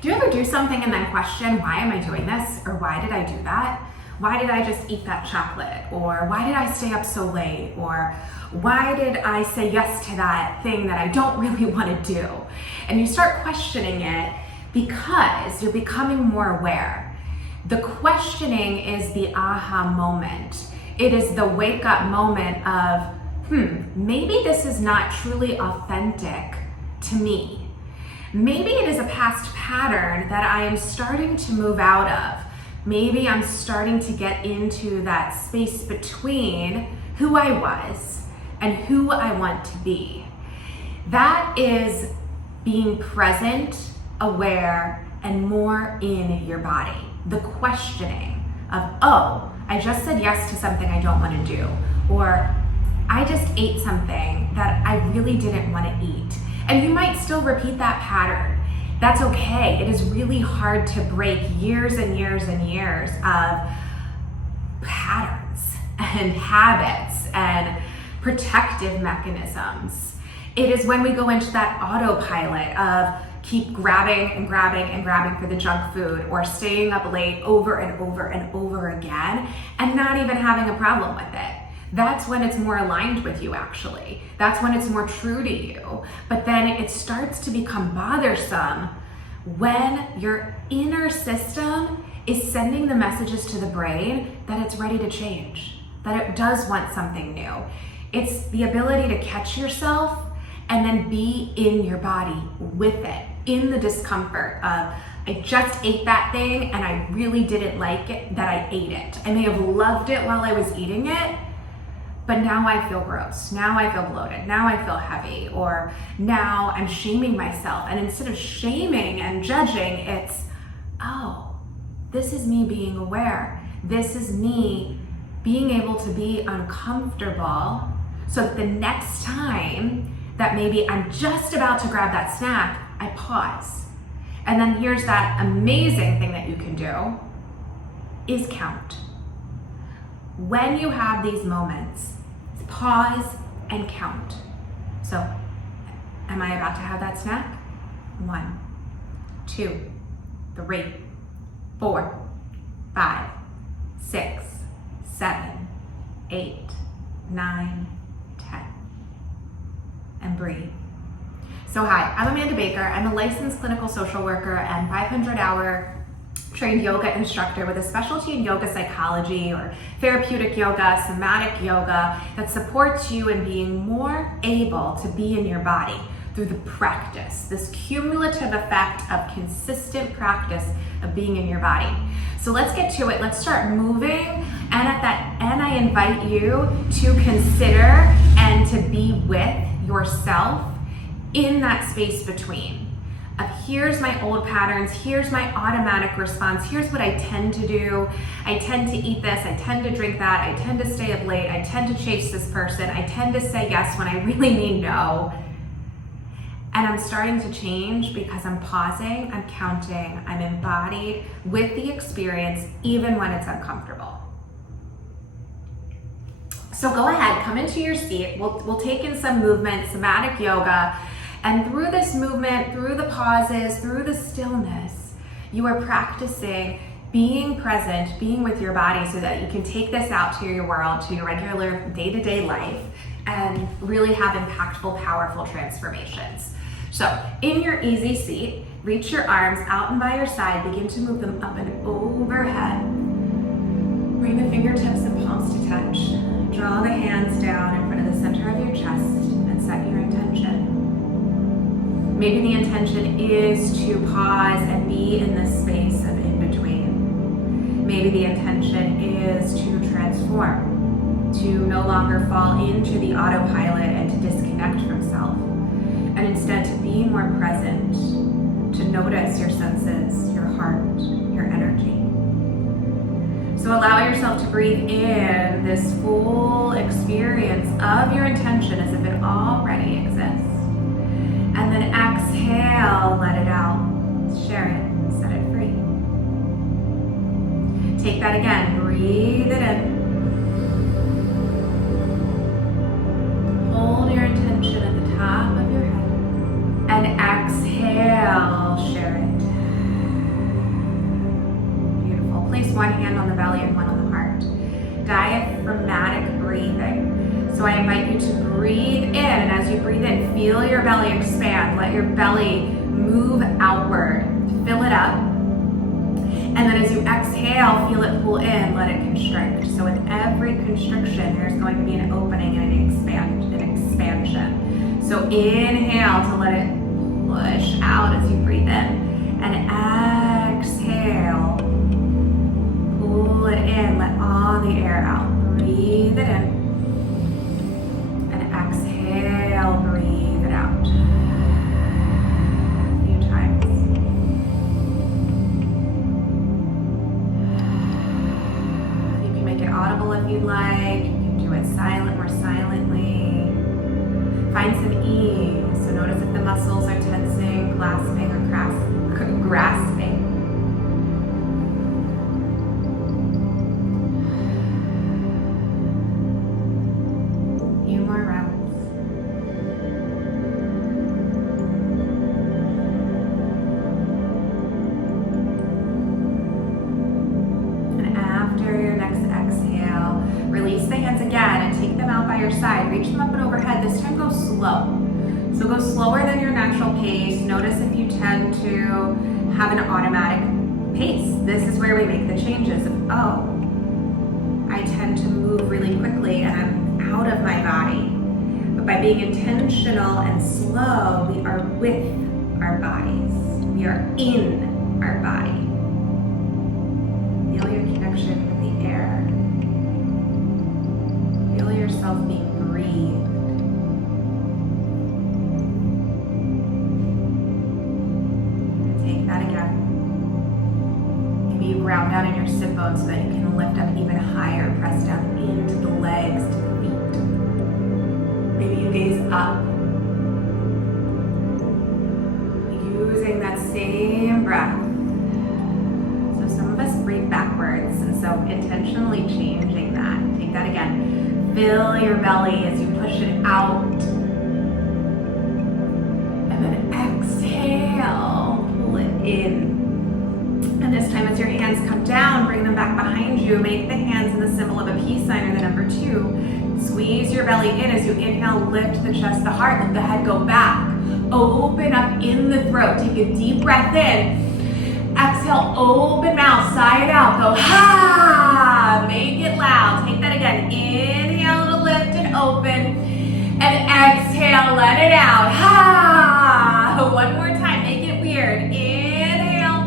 Do you ever do something and then question, why am I doing this? Or why did I do that? Why did I just eat that chocolate? Or why did I stay up so late? Or why did I say yes to that thing that I don't really want to do? And you start questioning it because you're becoming more aware. The questioning is the aha moment. It is the wake up moment of, maybe this is not truly authentic to me. Maybe it is a past pattern that I am starting to move out of. Maybe I'm starting to get into that space between who I was and who I want to be. That is being present, aware, and more in your body. The questioning of, oh, I just said yes to something I don't want to do, or I just ate something that I really didn't want to eat. And you might still repeat that pattern. That's okay. It is really hard to break years and years and years of patterns and habits and protective mechanisms. It is when we go into that autopilot of keep grabbing and grabbing and grabbing for the junk food, or staying up late over and over and over again and not even having a problem with it. That's when it's more aligned with you, actually. That's when it's more true to you. But then it starts to become bothersome when your inner system is sending the messages to the brain that it's ready to change, that it does want something new. It's the ability to catch yourself and then be in your body with it, in the discomfort of, I just ate that thing and I really didn't like it that I ate it. I may have loved it while I was eating it, but now I feel gross, now I feel bloated, now I feel heavy, or now I'm shaming myself. And instead of shaming and judging, it's, oh, this is me being aware. This is me being able to be uncomfortable so that the next time that maybe I'm just about to grab that snack, I pause. And then here's that amazing thing that you can do, is count. When you have these moments, pause and count. So, am I about to have that snack? 1, 2, 3, 4, 5, 6, 7, 8, 9, 10. And breathe. So hi, I'm Amanda Baker. I'm a licensed clinical social worker and 500-hour trained yoga instructor with a specialty in yoga psychology or therapeutic yoga, somatic yoga, that supports you in being more able to be in your body through the practice, this cumulative effect of consistent practice of being in your body. So let's get to it. Let's start moving. And at that end, I invite you to consider and to be with yourself in that space between. Here's my old patterns, here's my automatic response, here's what I tend to do. I tend to eat this, I tend to drink that, I tend to stay up late, I tend to chase this person, I tend to say yes when I really mean no. And I'm starting to change because I'm pausing, I'm counting, I'm embodied with the experience even when it's uncomfortable. So go ahead, come into your seat. We'll take in some movement, somatic yoga. And through this movement, through the pauses, through the stillness, you are practicing being present, being with your body so that you can take this out to your world, to your regular day-to-day life, and really have impactful, powerful transformations. So in your easy seat, reach your arms out and by your side, begin to move them up and overhead. Bring the fingertips and palms to touch. Draw the hands down in front of the center of your chest and set your intention. Maybe the intention is to pause and be in this space of in-between. Maybe the intention is to transform, to no longer fall into the autopilot and to disconnect from self, and instead to be more present, to notice your senses, your heart, your energy. So allow yourself to breathe in this full experience of your intention as if it already exists. And then exhale, let it out, share it, set it free. Take that again, breathe it in. Hold your intention at the top of your head. And exhale, share it. one hand on the belly and one on the heart. Diaphragmatic breathing. So I invite you to breathe in, and as you breathe in, feel your belly expand. Let your belly move outward. Fill it up. And then as you exhale, feel it pull in, let it constrict. So with every constriction, there's going to be an opening and an expansion. So inhale to let it push out as you breathe in. And exhale, pull it in, let all the air out. Breathe it in. And exhale, breathe it out. A few times. You can make it audible if you'd like. You can do it more silently. Find some ease. So notice if the muscles are tensing, clasping, or grasping. Few more rounds. And after your next exhale, release the hands again and take them out by your side. Reach them up and overhead. This time go slow. So go slower than your natural pace. Notice if you tend to have an automatic pace. This is where we make the changes of, oh, I tend to move really quickly and I'm out of my body. But by being intentional and slow, we are with our bodies. We are in our body. Feel your connection with the air. Feel yourself being breathed. Take that again. Maybe you ground down in your sit bones so that you can lift up even higher. Press down into the legs, to the feet. Maybe you gaze up. Using that same breath. So some of us breathe backwards, and so intentionally changing that. Take that again. Fill your belly as you push it out. And then exhale, pull it in. And this time as your hands come down, bring them back behind you. Make the hands in the symbol of a peace sign or the number 2. Squeeze your belly in as you inhale, lift the chest, the heart, let the head go back. Open up in the throat. Take a deep breath in. Exhale, open mouth, side out. Go ha! Make it loud. Take that again. Inhale to lift and open. And exhale, let it out. Ha! One more time. Make it weird. Inhale.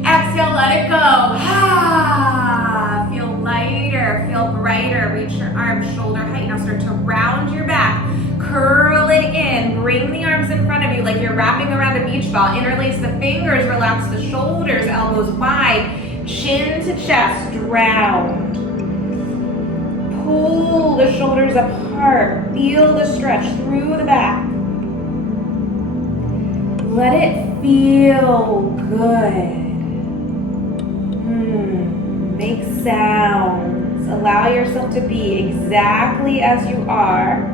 Exhale, let it go. Ha! Feel lighter, feel brighter. Reach your arms shoulder height. Now start to round your back. Curl it in. Bring the arms in front of you like you're wrapping around a beach ball. Interlace the fingers, relax the shoulders, elbows wide, chin to chest, round. Pull the shoulders apart. Feel the stretch through the back. Let it feel good. Make sounds. Allow yourself to be exactly as you are.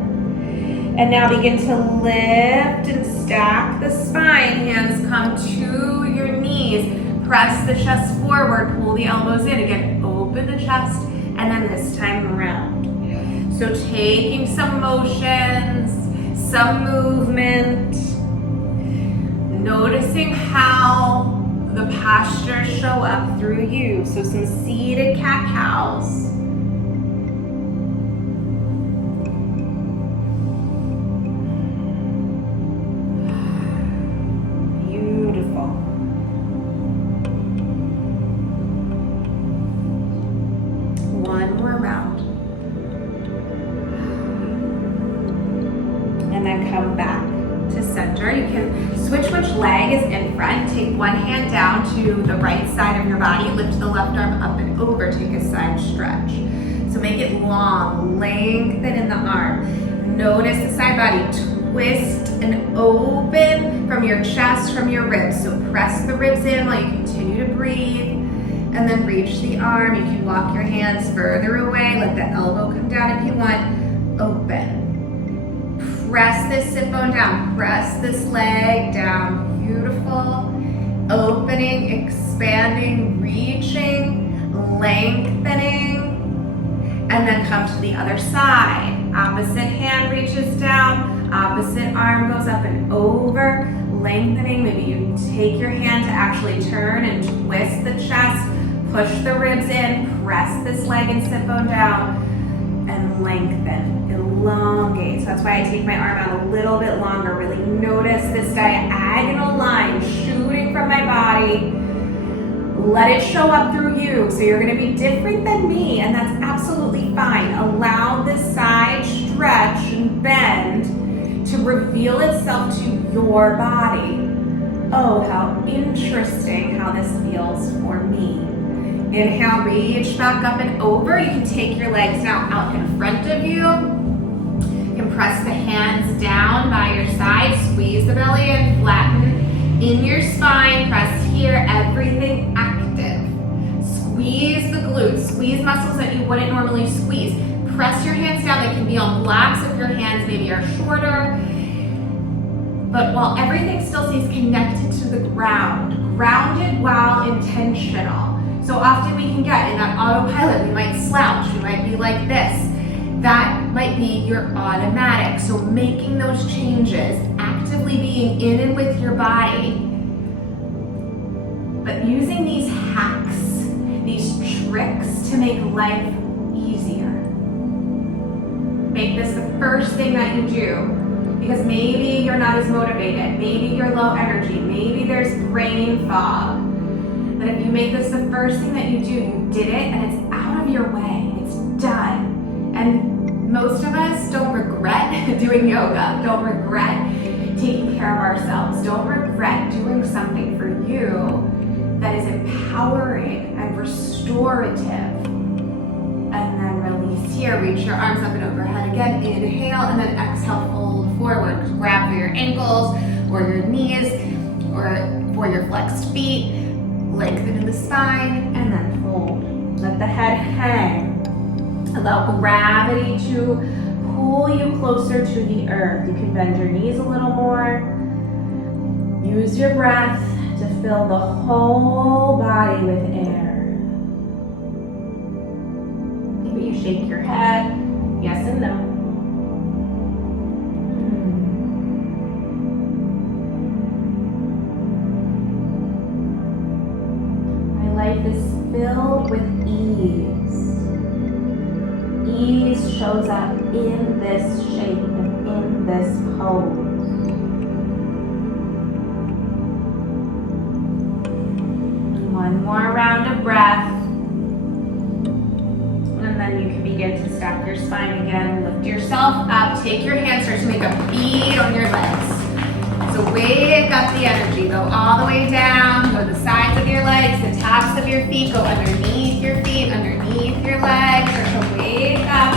And now begin to lift and stack the spine. Hands come to your knees. Press the chest forward. Pull the elbows in. Again, open the chest. And then this time around. So taking some motions, some movement. Noticing how the postures show up through you. So some seated cat-cows. One more round. And then come back to center. You can switch which leg is in front. Take one hand down to the right side of your body. Lift the left arm up and over. Take a side stretch. So make it long. Lengthen in the arm. Notice the side body. Twist and open from your chest, from your ribs. So press the ribs in while you continue to breathe. And then reach the arm. You can walk your hands further away. Let the elbow come down if you want. Open. Press this sit bone down. Press this leg down. Beautiful. Opening, expanding, reaching. lengthening, and then come to the other side. Opposite hand reaches down, opposite arm goes up and over, lengthening. Maybe you take your hand to actually turn and twist the chest, push the ribs in, press this leg and sit bone down, and lengthen, elongate. So that's why I take my arm out a little bit longer. Really notice this diagonal line shooting from my body. Let it show up through you. So you're gonna be different than me, and that's absolutely fine. Allow this side stretch and bend to reveal itself to your body. Oh, how interesting how this feels for me. Inhale, reach back up and over. You can take your legs now out in front of you. You can press the hands down by your side, squeeze the belly in, flatten in your spine, press here, everything active. Squeeze the glutes, squeeze muscles that you wouldn't normally squeeze. Press your hands down, they can be on blocks if your hands maybe are shorter. But while everything still stays connected to the ground, grounded while intentional. So often we can get in that autopilot, we might slouch, we might be like this. That might be your automatic. So making those changes, actively being in and with your body, but using these hacks, these tricks to make life easier. Make this the first thing that you do, because maybe you're not as motivated, maybe you're low energy, maybe there's brain fog. But if you make this the first thing that you do, you did it and it's out of your way, it's done. And most of us don't regret doing yoga, don't regret taking care of ourselves, don't regret doing something for you that is empowering and restorative. And then release here, reach your arms up and overhead again, inhale, and then exhale, fold forward. Grab for your ankles or your knees or for your flexed feet. Lengthen in the spine, and then fold. Let the head hang. Allow gravity to pull you closer to the earth. You can bend your knees a little more. Use your breath to fill the whole body with air. Maybe you shake your head, yes and no. Life is filled with ease. Ease shows up in this shape and in this pose. One more round of breath. And then you can begin to stack your spine again. Lift yourself up. Take your hands, start to make a bead on your legs. So wake up the energy, go all the way down, go the sides of your legs, the tops of your feet, go underneath your feet, underneath your legs, start to wake up.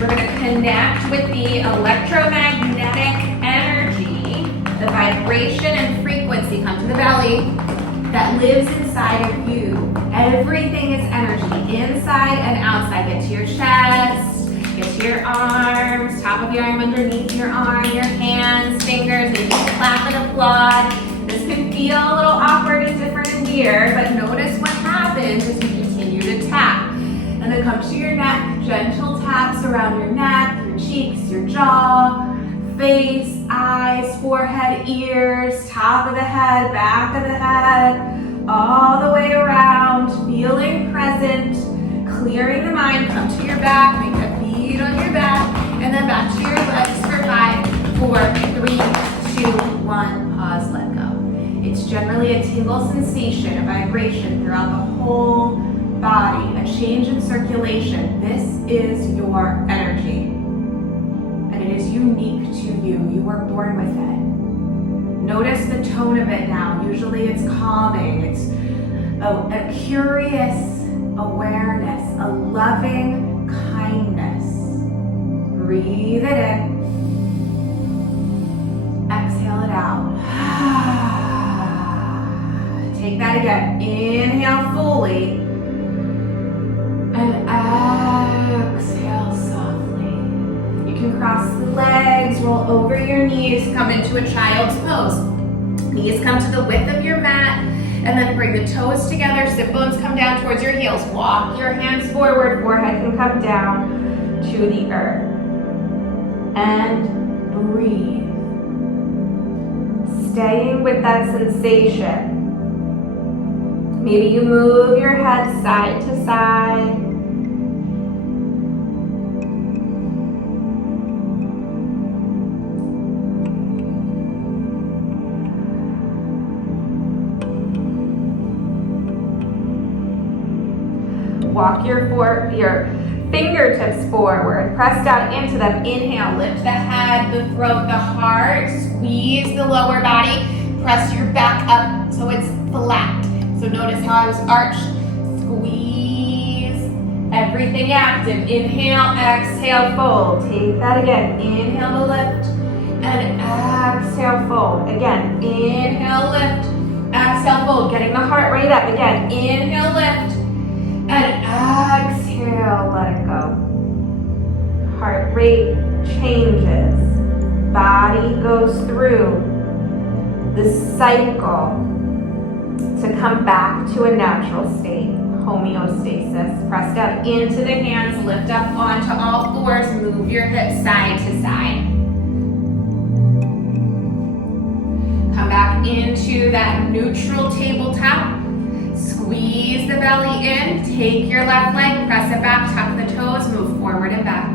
We're gonna connect with the electromagnetic energy, the vibration and frequency, come to the belly, that lives inside of you. Everything is energy, inside and outside. Get to your chest. Get to your arms, top of your arm underneath your arm, your hands, fingers, maybe clap and applaud. This could feel a little awkward and different in here, but notice what happens as you continue to tap. And then come to your neck, gentle taps around your neck, your cheeks, your jaw, face, eyes, forehead, ears, top of the head, back of the head, all the way around, feeling present, clearing the mind. Come to your back, make a bead on your back, and then back to your legs for 5, 4, 3, 2, 1. Pause, let go. It's generally a tingle sensation, a vibration throughout the whole body, a change in circulation. This is your energy, and it is unique to you. You were born with it. Notice the tone of it now. Usually it's calming. It's a curious awareness, a loving kindness. Breathe it in. Exhale it out. Take that again. Inhale fully. And exhale softly. You can cross the legs, roll over your knees, come into a child's pose. Knees come to the width of your mat, And then bring the toes together, sit bones come down towards your heels. Walk your hands forward, forehead can come down to the earth. And breathe. Staying with that sensation. Maybe you move your head side to side. Walk your fingertips forward. Press down into them. Inhale, lift the head, the throat, the heart. Squeeze the lower body. Press your back up so it's flat. So notice how I was arched. Squeeze. Everything active. Inhale, exhale, fold. Take that again. Inhale to lift. And exhale, fold. Again, inhale, lift. Exhale, fold. Getting the heart rate up. Again, inhale, lift. And exhale, let it go. Heart rate changes. Body goes through the cycle to come back to a natural state, homeostasis. Press down into the hands, lift up onto all fours, move your hips side to side. Come back into that neutral tabletop. Squeeze the belly in, take your left leg, press it back, tuck the toes, move forward and back.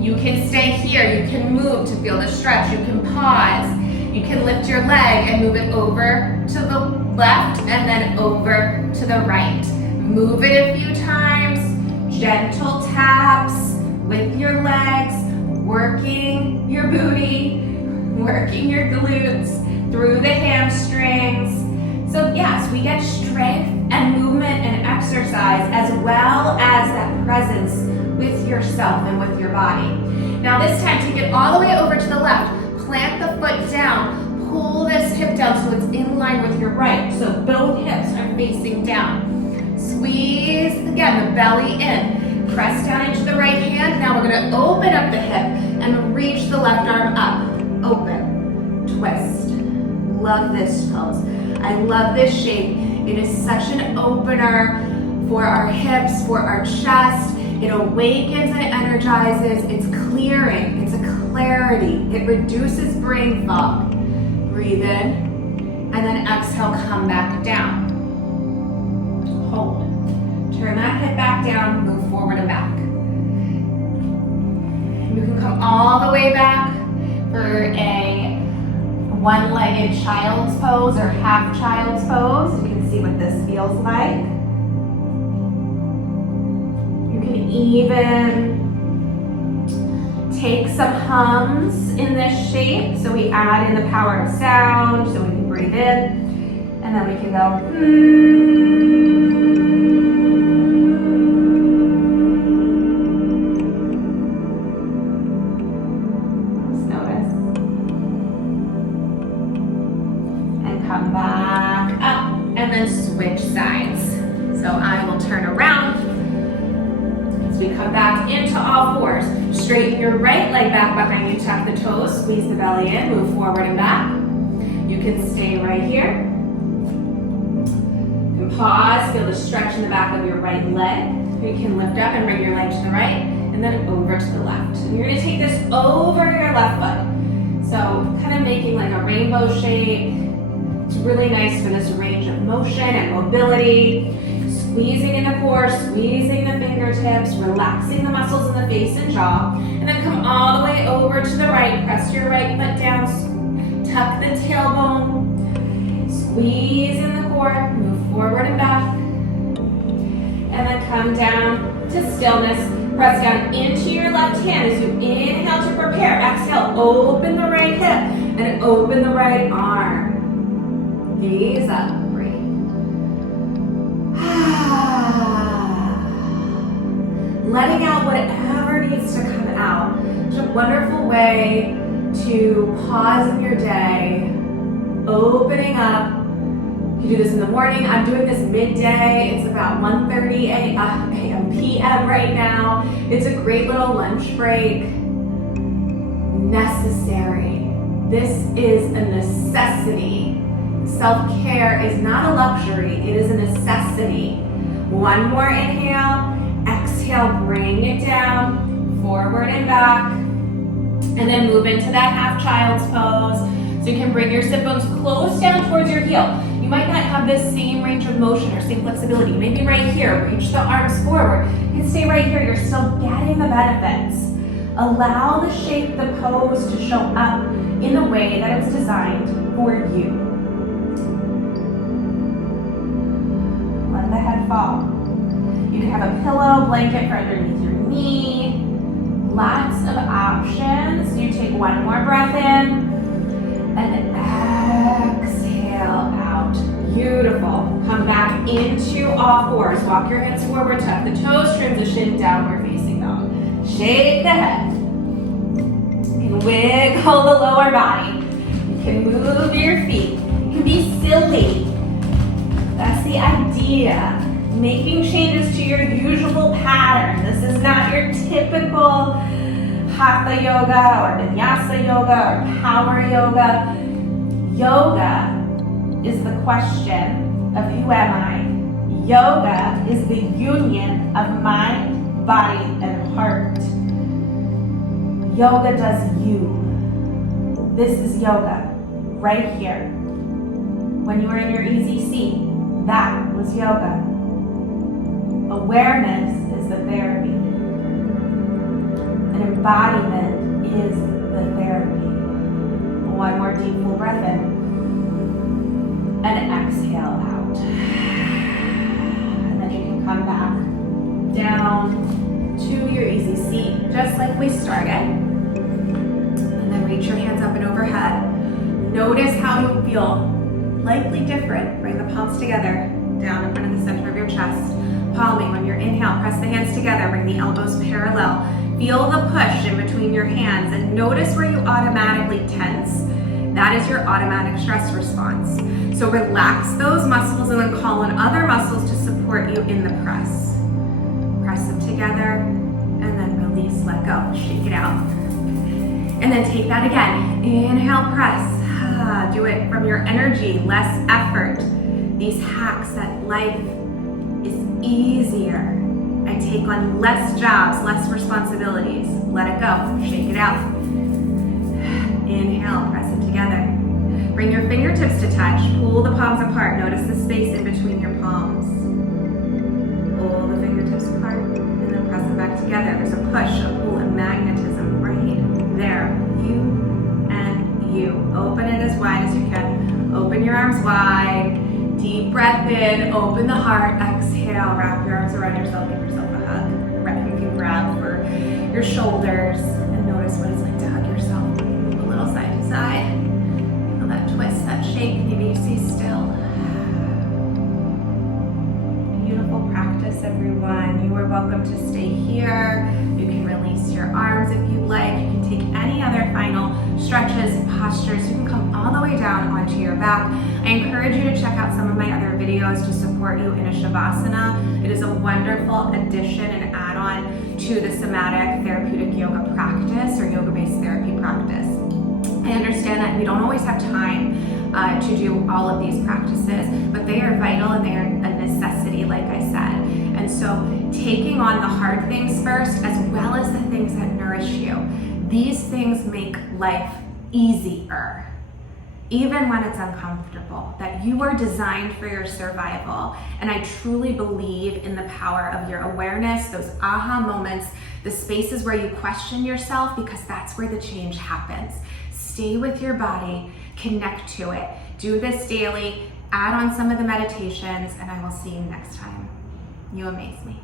You can stay here, you can move to feel the stretch, you can pause, you can lift your leg and move it over to the left and then over to the right. Move it a few times, gentle taps with your legs, working your booty, working your glutes through the hamstrings. So yes, we get strength and movement and exercise as well as that presence with yourself and with your body. Now this time, take it all the way over to the left. Plant the foot down. Pull this hip down so it's in line with your right. So both hips are facing down. Squeeze, again, the belly in. Press down into the right hand. Now we're gonna open up the hip and reach the left arm up. Open, twist. Love this pose. I love this shape. It is such an opener for our hips, for our chest. It awakens and energizes. It's clearing. It's a clarity. It reduces brain fog. Breathe in, and then exhale, come back down. Hold. Turn that hip back down, move forward and back. You can come all the way back for a one-legged child's pose or half child's pose. You can see what this feels like. You can even take some hums in this shape. So we add in the power of sound, so we can breathe in, and then we can go, straighten your right leg back behind you, tuck the toes, squeeze the belly in, move forward and back. You can stay right here. You can pause, feel the stretch in the back of your right leg. You can lift up and bring your leg to the right, and then over to the left. And you're gonna take this over your left foot. So kind of making like a rainbow shape. It's really nice for this range of motion and mobility. Squeezing in the core, squeezing the fingertips, relaxing the muscles in the face and jaw, and then come all the way over to the right. Press your right foot down, tuck the tailbone, squeeze in the core, move forward and back, and then come down to stillness. Press down into your left hand as you inhale to prepare. Exhale, open the right hip and open the right arm. Gaze up. Letting out whatever needs to come out. It's a wonderful way to pause in your day, opening up. You do this in the morning. I'm doing this midday. It's about 1:30 a.m. p.m. right now. It's a great little lunch break. Necessary. This is a necessity. Self-care is not a luxury, it is a necessity. One more inhale, exhale, bring it down, forward and back, and then move into that half child's pose. So you can bring your sit bones close down towards your heel. You might not have this same range of motion or same flexibility. Maybe right here, reach the arms forward. You can stay right here, you're still getting the benefits. Allow the shape, the pose to show up in the way that it was designed for you. Let the head fall. You can have a pillow, blanket for underneath your knee. Lots of options. You take one more breath in and exhale out. Beautiful. Come back into all fours. Walk your hips forward, tuck the toes, transition downward facing dog. Shake the head. You can wiggle the lower body. You can move your feet. You can be silly. That's the idea. Making changes to your usual pattern. This is not your typical hatha yoga or vinyasa yoga or power yoga. Yoga is the question of who am I? Yoga is the union of mind, body, and heart. Yoga does you. This is yoga right here. When you were in your easy seat, that was yoga. Awareness is the therapy. And embodiment is the therapy. One more deep full breath in. And exhale out. And then you can come back down to your easy seat, just like we started. And then reach your hands up and overhead. Notice how you feel. Likely different. Bring the palms together, down in front of the center of your chest. Palming. When you inhale, press the hands together, bring the elbows parallel. Feel the push in between your hands and notice where you automatically tense. That is your automatic stress response. So relax those muscles and then call on other muscles to support you in the press. Press them together and then release, let go, shake it out. And then take that again. Inhale, press. Do it from your energy, less effort. These hacks that life is easier. I take on less jobs, less responsibilities. Let it go, shake it out. Inhale, press it together. Bring your fingertips to touch, pull the palms apart. Notice the space in between your palms. Pull the fingertips apart and then press them back together. There's a push, a pull, and magnetism right there. You and you. Open it as wide as you can. Open your arms wide. Deep breath in, open the heart, exhale, wrap your arms around yourself, give yourself a hug. You can grab for your shoulders and notice what it's like to hug yourself. A little side to side. Feel that twist, that shake, maybe you stay still. Beautiful practice, everyone. You are welcome to stay here. You can release your arms if you'd like. You can take any other final stretches, postures. You can come all the way down onto your back. I encourage you to check out some of my other videos to support you in a Shavasana. It is a wonderful addition and add-on to the somatic therapeutic yoga practice or yoga-based therapy practice. I understand that we don't always have time to do all of these practices, but they are vital and they are a necessity, like I said. And so taking on the hard things first, as well as the things that nourish you, these things make life easier. Even when it's uncomfortable, that you are designed for your survival. And I truly believe in the power of your awareness, those aha moments, the spaces where you question yourself, because that's where the change happens. Stay with your body, connect to it. Do this daily, add on some of the meditations, and I will see you next time. You amaze me.